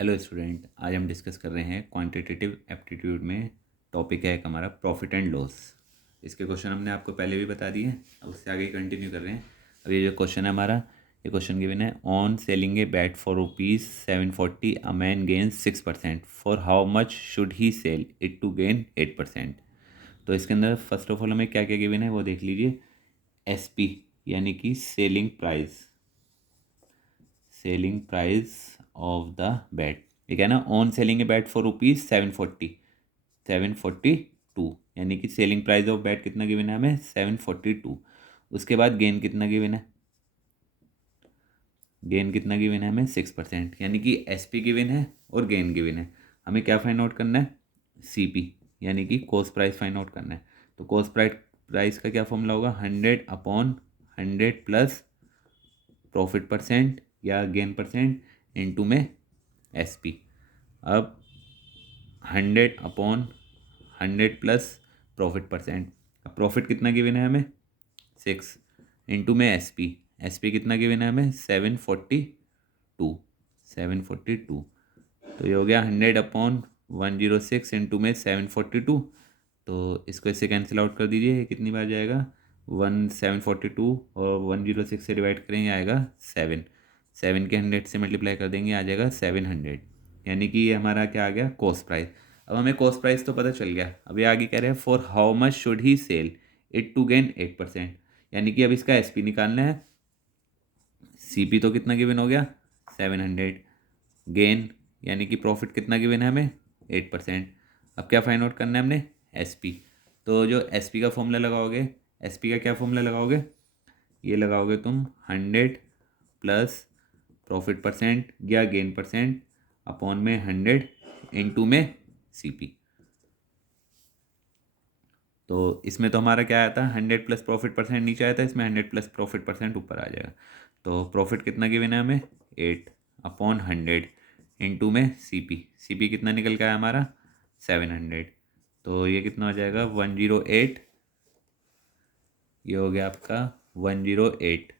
Hello student, आज हम discuss कर रहे हैं क्वांटिटेटिव एप्टीट्यूड में। टॉपिक है एक हमारा प्रॉफिट एंड लॉस। इसके क्वेश्चन हमने आपको पहले भी बता दिए हैं, अब उससे आगे कंटिन्यू कर रहे हैं। अब ये जो क्वेश्चन है हमारा, ये क्वेश्चन गिवन है on selling a bat for ₹740 a man gains 6%, for how much should he sell it to gain 8%। तो इसके अंदर फर्स्ट ऑफ ऑल हमें क्या क्या गिवन है वो देख लीजिए। SP यानी कि selling price of the bat, ठीक है ना। On selling a bat for ₹742, यानी कि सेलिंग प्राइस ऑफ बैट कितना गिवन है हमें 742। उसके बाद गेन कितना गिवन है, गेन कितना गिवन है हमें 6%, यानी कि SP गिवन है और गेन गिवन है। हमें क्या फाइंड आउट करना है, CP यानी कि कॉस्ट प्राइस फाइंड आउट करना है। तो कॉस्ट प्राइस का क्या फॉर्मूला होगा, 100/100 प्लस प्रॉफिट परसेंट या गेन परसेंट इनटू में SP। अब 100/100 प्लस प्रॉफिट परसेंट, अब प्रॉफिट कितना गिवन है हमें 6 इंटू में SP कितना गिवन है हमें 742। तो ये हो गया 100/106 इंटू में 742। तो इसको इससे कैंसिल आउट कर दीजिए, ये कितनी बार जाएगा 742 और 106 से डिवाइड करेंगे आएगा 7 के 100 से मल्टीप्लाई कर देंगे आ जाएगा 700, यानी कि ये हमारा क्या आ गया कॉस्ट प्राइस। अब हमें कॉस्ट प्राइस तो पता चल गया, अब ये आगे कह रहे हैं for how much should he sell it to gain 8%, यानी कि अब इसका SP निकालना है। CP तो कितना गिवन हो गया 700, गेन यानी कि प्रॉफिट कितना गिवन है हमें 8%। अब क्या फाइंड आउट करना है हमने SP। तो जो SP का फॉर्मूला लगाओगे, SP का क्या फॉर्मूला लगाओगे, ये लगाओगे तुम 100 प्लस प्रॉफिट परसेंट या गेन परसेंट अपॉन में 100 इंटू में CP। तो इसमें तो हमारा क्या आया था 100 प्लस प्रॉफिट परसेंट नीचे आया था, इसमें 100 प्लस प्रॉफिट परसेंट ऊपर आ जाएगा। तो प्रॉफिट कितना गिवन है हमें 8/100 इंटू में CP कितना निकल के आया हमारा 700। तो ये कितना हो जाएगा 108, ये हो गया आपका 108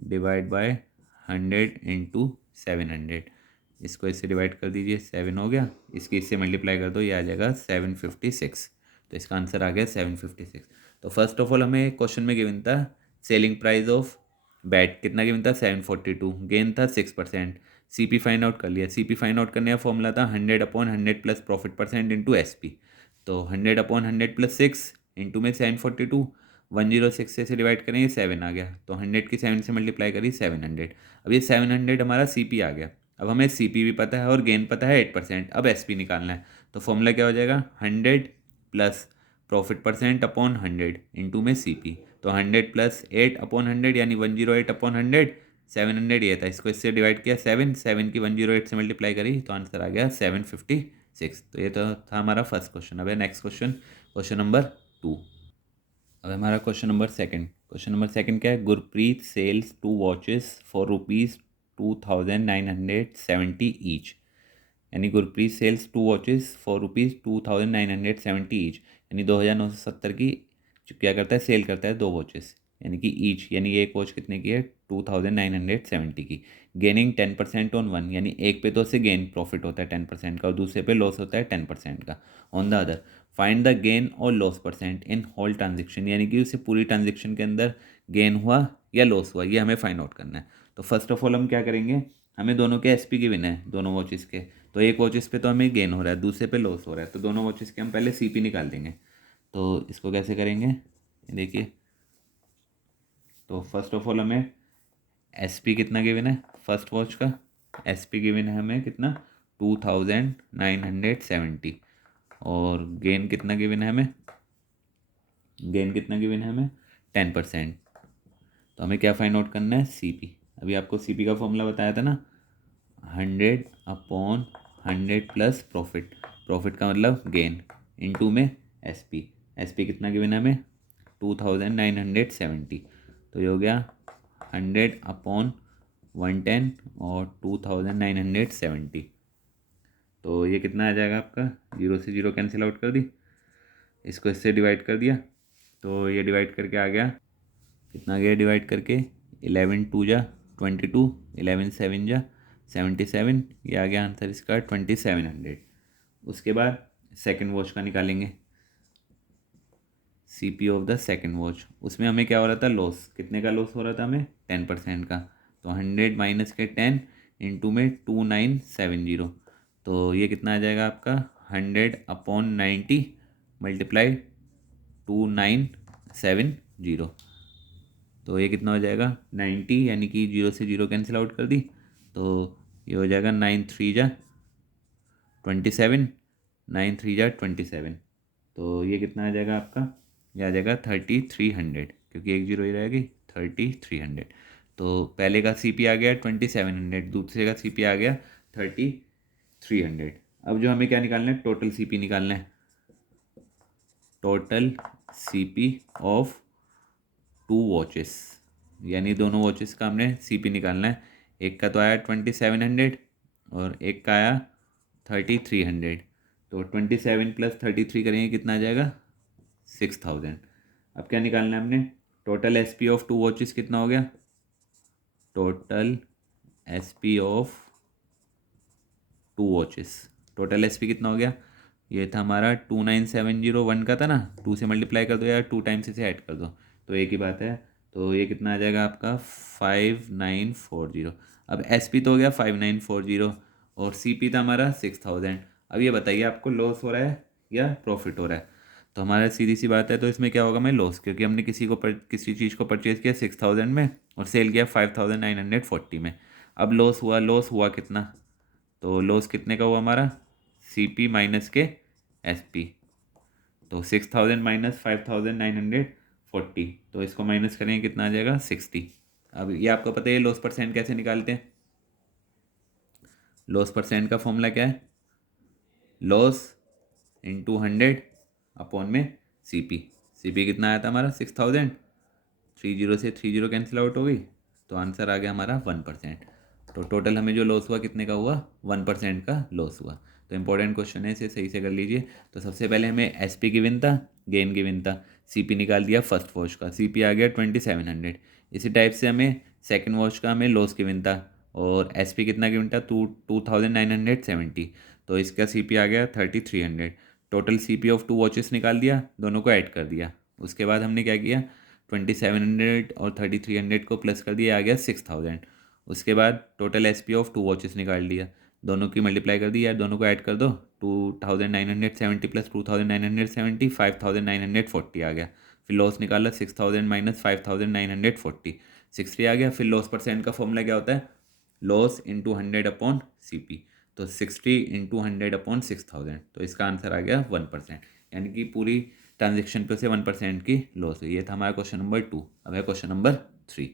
डिवाइड बाय 100 इंटू 700। इसको इससे डिवाइड कर दीजिए, 7 हो गया, इसकी इससे मल्टीप्लाई कर दो, ये आ जाएगा 756। तो इसका आंसर आ गया 756। तो फर्स्ट ऑफ ऑल हमें क्वेश्चन में गिवन था सेलिंग प्राइस ऑफ बैट कितना गिवन था 742, गेन था 6%। CP फाइंड आउट कर लिया, CP फाइंड आउट करने का फॉर्मूला था 100/100 plus profit percent into SP। तो 100/100 प्लस 6 इंटू में 742, 106 से डिवाइड करेंगे 7 आ गया, तो 100 की 7 से मल्टीप्लाई करी 700। अब ये 700 हमारा CP आ गया। अब हमें CP भी पता है और गेन पता है 8%, अब SP निकालना है। तो फॉर्मूला क्या हो जाएगा 100 plus profit percent upon 100 into में CP। तो 100 प्लस 8/100 यानी 108/100, 700 ये था, इसको इससे डिवाइड किया 7 की 108 से मल्टीप्लाई करी तो आंसर आ गया 756। तो ये तो था हमारा फर्स्ट क्वेश्चन। अब है नेक्स्ट क्वेश्चन, क्वेश्चन नंबर 2। अब हमारा क्वेश्चन नंबर सेकंड क्या है, Gurpreet sells 2 watches for ₹2970 each, यानी Gurpreet sells 2 watches for ₹2970 each, यानी 2970 की क्या करता है सेल करता है 2 वॉचेस, यानी कि ईच, यानी एक वॉच कितने की है 2970 की। गेनिंग 10% ऑन वन, यानी एक पे तो उससे गेन प्रॉफिट होता है 10% का और दूसरे पे लॉस होता है 10% का। On the other find the gain और loss percent in whole transaction, यानी कि उसे पूरी ट्रांजेक्शन के अंदर गेन हुआ या लॉस हुआ, ये हमें फाइंड आउट करना है। तो फर्स्ट ऑफ ऑल हम क्या करेंगे, हमें दोनों के SP गिवन है दोनों वॉचेस के। तो एक वॉचेस पे तो हमें गेन हो रहा है, दूसरे पे लॉस हो रहा है, तो दोनों वॉचेस के हम पहले CP निकाल देंगे। तो इसको कैसे करेंगे देखिए, तो फर्स्ट ऑफ ऑल हमें SP कितना गिवन है फर्स्ट वॉच का, SP गिवन है हमें कितना 2970, और गेन कितना गिवन है हमें, गेन कितना गिवन है हमें 10%। तो हमें क्या फाइंड आउट करना है CP। अभी आपको CP का फॉर्मूला बताया था ना 100/100 प्लस प्रॉफिट का मतलब गेन इनटू में SP कितना गिवन है हमें 2970। तो ये हो गया 100/110 और 2970। तो ये कितना आ जाएगा आपका, 0 से 0 कैंसिल आउट कर दी, इसको इससे डिवाइड कर दिया, तो ये डिवाइड करके आ गया कितना गया डिवाइड करके 11 2 जा 22, 11 7 जा 77, ये आ गया आंसर इसका 2700। उसके बाद सेकंड वॉच का निकालेंगे, CPU of the second watch. उसमें हमें क्या हो रहा था, लॉस, कितने का लॉस हो रहा था हमें, 10% का। तो 100 माइनस के 10 इंटू में 2970, तो ये कितना आ जाएगा आपका 100/90 मल्टीप्लाई 2970। तो ये कितना हो जाएगा 90, यानी कि 0 से 0 कैंसिल आउट कर दी, तो ये हो जाएगा 9×3 = 27, 9×3 = 27। तो ये कितना आ जाएगा आपका, ये आ जाएगा 3300, क्योंकि एक जीरो ही रहेगी, 3300। तो पहले का सीपी आ गया 2700, दूसरे का सीपी आ गया 3300। अब जो हमें क्या निकालना है, टोटल सीपी निकालना है, टोटल सीपी ऑफ 2 वॉचेस, यानी दोनों वॉचेस का हमने सीपी निकालना है। एक का तो आया 2700 और एक का आया 3300। तो 27 + 33 करेंगे, कितना आ जाएगा 6000। अब क्या निकालना है हमने, टोटल एसपी ऑफ 2 वॉचेस कितना हो गया, total SP of 2 watches, total SP कितना हो गया, ये था हमारा 29701 का था ना, 2 से मल्टीप्लाई कर दो या 2 टाइम्स इसे ऐड कर दो, तो एक ही बात है। तो ये कितना आ जाएगा आपका 5940। अब एसपी तो हो गया 5940 और सीपी था हमारा 6000। अब ये बताइए आपको लॉस हो रहा है या प्रॉफिट हो रहा है। तो हमारा सीधी सी बात है, तो इसमें क्या होगा, मैं लॉस, क्योंकि हमने किसी चीज़ को परचेज़ किया 6000 में और सेल किया 5940 में। अब लॉस हुआ कितना, तो लॉस कितने का हुआ हमारा, सी पी माइनस के एस पी। तो 6000 माइनस 5940, तो इसको माइनस करेंगे, कितना आ जाएगा 60। अब ये आपको पता है लॉस परसेंट कैसे निकालते हैं, लॉस परसेंट का फॉर्मूला क्या है, लॉस इंटू 100 में सी पी कितना आया था हमारा 6000, 30 से 30 कैंसिल आउट हो गई, तो आंसर आ गया हमारा 1%। तो टोटल हमें जो लॉस हुआ कितने का हुआ, 1% का लॉस हुआ। तो इंपॉर्टेंट क्वेश्चन है, इसे सही से कर लीजिए। तो सबसे पहले हमें एस पी गिवन था, गेन गिवन था, सी पी निकाल दिया फर्स्ट वॉच का, सी पी आ गया 2700। इसी टाइप से हमें सेकेंड वॉच का हमें लॉस गिवन था और एस पी कितना गिवन था, 2970, तो इसका सी पी आ गया 3300। Total C P of 2 watches निकाल दिया, दोनों को ऐड कर दिया। उसके बाद हमने क्या किया, 2700 और 3300 को प्लस कर दिया, आ गया 6000। उसके बाद total S P of 2 watches निकाल लिया, दोनों की मल्टीप्लाई कर दी, यार दोनों को ऐड कर दो, 2970 + 2970 5940 आ गया। फिर लॉस निकाला 6000 माइनस 5940, 60 आ गया। फिर लॉस परसेंट का फॉर्मूला क्या होता है, लॉस इंटू 100/CP। तो 60 इंटू 100/6000, तो इसका आंसर आ गया 1%, यानी कि पूरी ट्रांजेक्शन पे से 1% की लॉस हुई। ये था हमारा क्वेश्चन नंबर 2। अब है क्वेश्चन नंबर 3।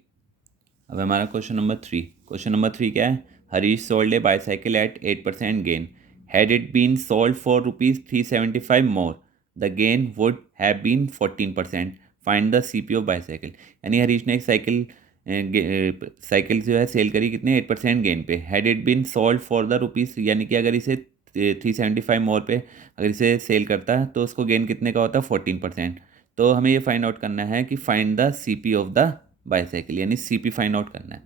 अब हमारा क्वेश्चन नंबर 3। क्वेश्चन नंबर 3 क्या है, Harish sold a bicycle at 8% gain, had it been sold for ₹375 more, the gain would have been 14%, find the CP of bicycle. यानी हरीश ने एक साइकिल जो है सेल करी, कितने 8% गेन पे, had it been sold for the rupees, यानी कि अगर इसे 375 मोर पे अगर इसे सेल करता है तो उसको गेन कितने का होता है 14%। तो हमें ये फाइंड आउट करना है कि find the CP of the bicycle, यानी सीपी फाइंड आउट करना है।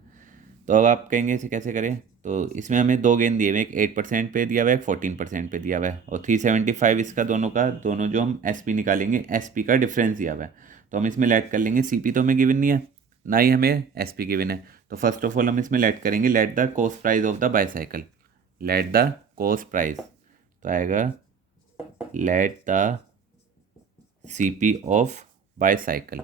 तो अब आप कहेंगे इसे कैसे करें, तो इसमें हमें 2 गेन दिए हुए, एक 8% पे दिया हुआ है, एक 14% पे दिया हुआ है, और 375 इसका दोनों जो हम एस पी निकालेंगे, एस पी का डिफरेंस दिया हुआ है। तो हम इसमें लेट कर लेंगे, सी पी तो हमें गिवन नहीं है, ना ही हमें एस पी गिवन है। तो फर्स्ट ऑफ ऑल हम इसमें लेट करेंगे, let the cost price of the bicycle, let the cost price, तो आएगा let the C P of bicycle.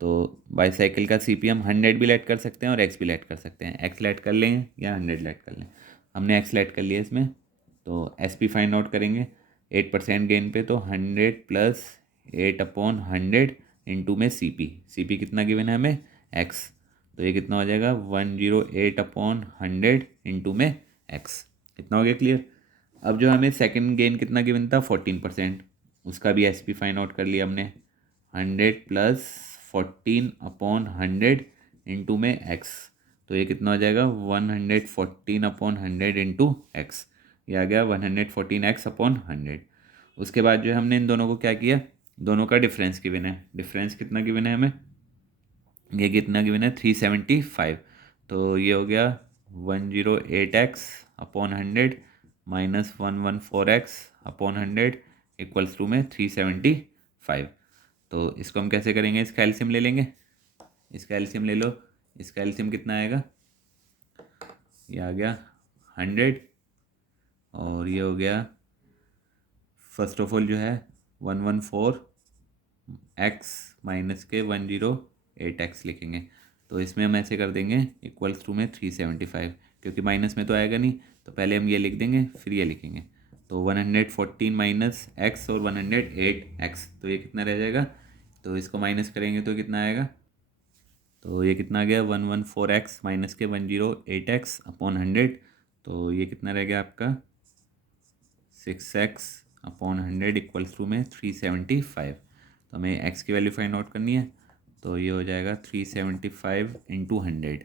तो बाईसाइकिल का सी पी हम 100 भी लेट कर सकते हैं और एक्स भी लेट कर सकते हैं, एक्स लेट कर लेंगे या 100 लेट कर लें। हमने एक्स लेट कर लिया इसमें, तो एस पी फाइंड आउट करेंगे 8% गेन पे, तो 100 + 8/100 इंटू में सी पी कितना गिवन है हमें एक्स, तो ये कितना हो जाएगा 108/100 इंटू में एक्स। कितना हो गया क्लियर। अब जो हमें सेकंड गेन कितना गिवन था 14%, उसका भी एस पी फाइंड आउट कर लिया हमने, 100 + 14/100 इंटू में एक्स, तो ये कितना हो जाएगा 114/100 इंटू एक्स, ये आ गया 114x/100। उसके बाद जो है हमने इन दोनों को क्या किया, दोनों का डिफरेंस गिवन है, डिफरेंस कितना गिवन है हमें, ये कितना गिवन है 375, तो ये हो गया 108x upon 100 minus 114x upon 100 equals to में 375। तो इसको हम कैसे करेंगे, इसका एलसीएम ले लेंगे। इसका एलसीएम ले लो। इसका एलसीएम कितना आएगा, ये आ गया 100 और ये हो गया फर्स्ट ऑफ ऑल जो है 114x माइनस के 108x लिखेंगे। तो इसमें हम ऐसे कर देंगे इक्वल्स टू में 375, क्योंकि माइनस में तो आएगा नहीं, तो पहले हम ये लिख देंगे फिर ये लिखेंगे। तो 114 माइनस x और 108x, तो ये कितना रह जाएगा, तो इसको माइनस करेंगे तो कितना आएगा, तो ये कितना आ गया 114x माइनस के 108x अपॉन 100, तो ये कितना रह गया आपका 6x अपॉन 100 इक्वल्स टू में 375। तो हमें x की वैल्यू फाइंड आउट करनी है, तो ये हो जाएगा 375 इंटू 100,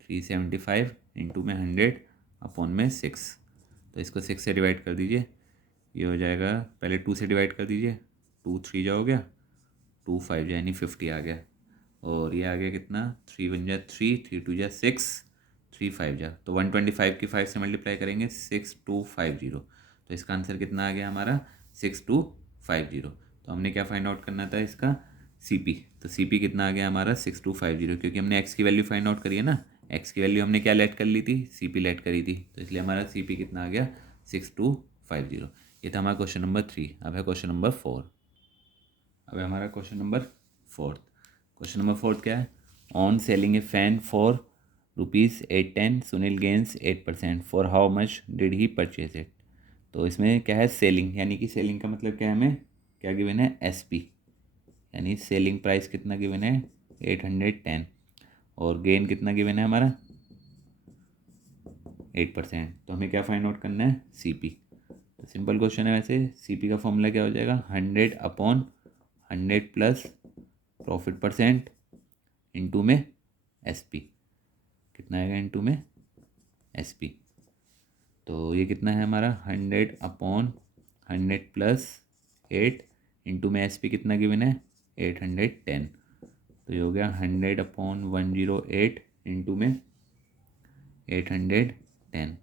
375 इंटू में 100 अपॉन में 6। तो इसको 6 से डिवाइड कर दीजिए, ये हो जाएगा, पहले 2 से डिवाइड कर दीजिए, 2 3 जा हो गया, 2 5 यानी 50 आ गया। और ये आ गया कितना, 3 1 जा 3, 3 2 जा 6, 3 5 जा, तो 125 की 5 से मल्टीप्लाई करेंगे 6250। तो इसका आंसर कितना आ गया हमारा 6250। तो हमने क्या फाइंड आउट करना था इसका CP, तो CP कितना आ गया हमारा 6250, क्योंकि हमने x की वैल्यू फाइंड आउट करी है ना, x की वैल्यू हमने क्या लेट कर ली थी, CP लेट करी थी, तो इसलिए हमारा CP कितना आ गया 6250। ये था हमारा क्वेश्चन नंबर 3। अब है क्वेश्चन नंबर 4। अब है हमारा क्वेश्चन नंबर 4। क्वेश्चन नंबर 4 क्या है, on selling A fan for ₹810 Sunil gains 8%, for how much did he purchase it. तो इसमें क्या है, सेलिंग, यानी कि सेलिंग का मतलब क्या है, हमें क्या गिवन है, SP, यानी सेलिंग प्राइस कितना गिवन है 810, और गेन कितना गिवन है हमारा 8%। तो हमें क्या फाइंड आउट करना है CP। तो सिंपल क्वेश्चन है, वैसे CP का फॉर्मूला क्या हो जाएगा, 100 upon 100 plus profit percent into में SP, कितना आएगा इंटू में SP। तो ये कितना है हमारा 100 अपॉन 100 प्लस 8 इंटू में SP कितना गिवन है 810। तो ये हो गया 100 अपॉन 108 इंटू में 810।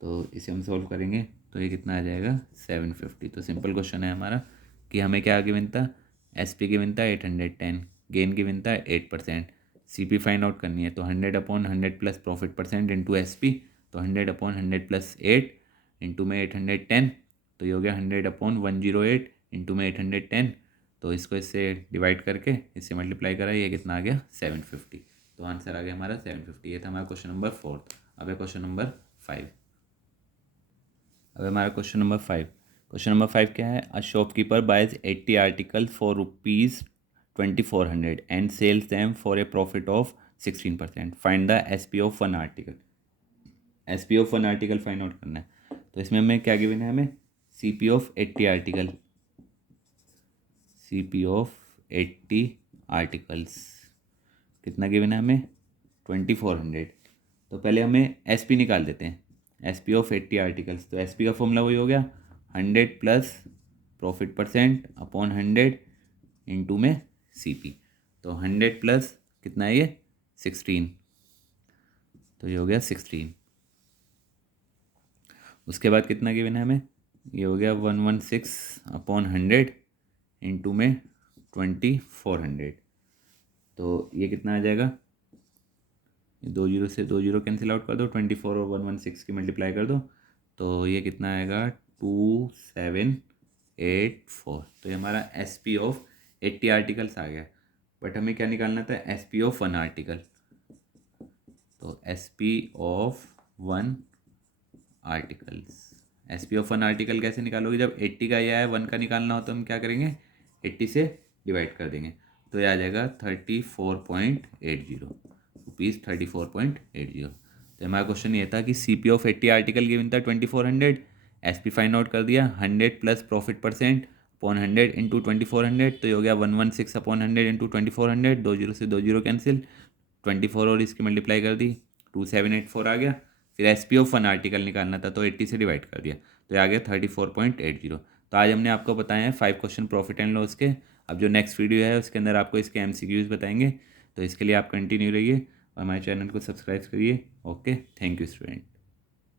तो इसे हम सॉल्व करेंगे तो ये कितना आ जाएगा 750। तो सिंपल क्वेश्चन है हमारा कि हमें क्या गिवन था, SP गिवन था 810, गेन गिवन था 8%, CP फाइंड आउट करनी है। तो 100 upon 100 plus profit percent into SP, तो 100 अपॉन 100 प्लस 8 इंटू में 810, तो ये हो गया 100 अपॉन 108 इंटू में 810। तो इसको इससे डिवाइड करके इससे मल्टीप्लाई करा, ये कितना आ गया 750। तो आंसर आ गया हमारा 750। ये था हमारा क्वेश्चन नंबर 4। अब है क्वेश्चन नंबर 5। अब हमारा क्वेश्चन नंबर 5। क्वेश्चन नंबर 5 क्या है, a shopkeeper buys 80 article for ₹2400 and sells them for a profit of 16%, find the SP of one article. SP of one article find out करना है। तो इसमें हमें क्या गिवन है, हमें CP of 80 article, CP of 80 articles कितना given है हमें 2400। तो पहले हमें SP निकाल देते हैं, SP ऑफ 80 आर्टिकल्स। तो SP का फॉर्मूला वही हो गया 100 plus profit percent upon 100 into में CP। तो 100 प्लस कितना है ये 16, तो ये हो गया 16। उसके बाद कितना गिवन है हमें, ये हो गया 116 अपॉन 100 इंटू में 2400। तो ये कितना आ जाएगा, 2 जीरो से 2 जीरो कैंसिल आउट कर दो, 24 और 116 की मल्टीप्लाई कर दो, तो ये कितना आएगा 2784। तो ये हमारा SP ऑफ 80 आर्टिकल्स आ गया। बट हमें क्या निकालना था, SP ऑफ वन आर्टिकल। तो SP of one articles, SP of one article कैसे निकालोगे, जब 80 का या 1 का निकालना हो तो हम क्या करेंगे 80 से डिवाइड कर देंगे, तो ये आ जाएगा 34.80 रुपीज़, 34.80। तो हमारा क्वेश्चन ये था कि CP ऑफ 80 आर्टिकल गिवन था 2400, SP फाइंड आउट कर दिया 100 plus profit percent upon 100 into 2400, तो ये हो गया 116 अपॉन 100 इंटू 2400, 2 जीरो से 2 जीरो कैंसिल, 24 और इसकी मल्टीप्लाई कर दी 2784 आ गया। फिर SP ऑफ वन आर्टिकल निकालना था तो 80 से डिवाइड कर दिया, तो ये आ गया 34.80। तो आज हमने आपको बताए हैं 5 क्वेश्चन प्रॉफिट एंड लॉस के। अब जो नेक्स्ट वीडियो है उसके अंदर आपको इसके MCQs बताएंगे, तो इसके लिए आप कंटिन्यू रहिए और हमारे चैनल को सब्सक्राइब करिए। Okay, thank you student.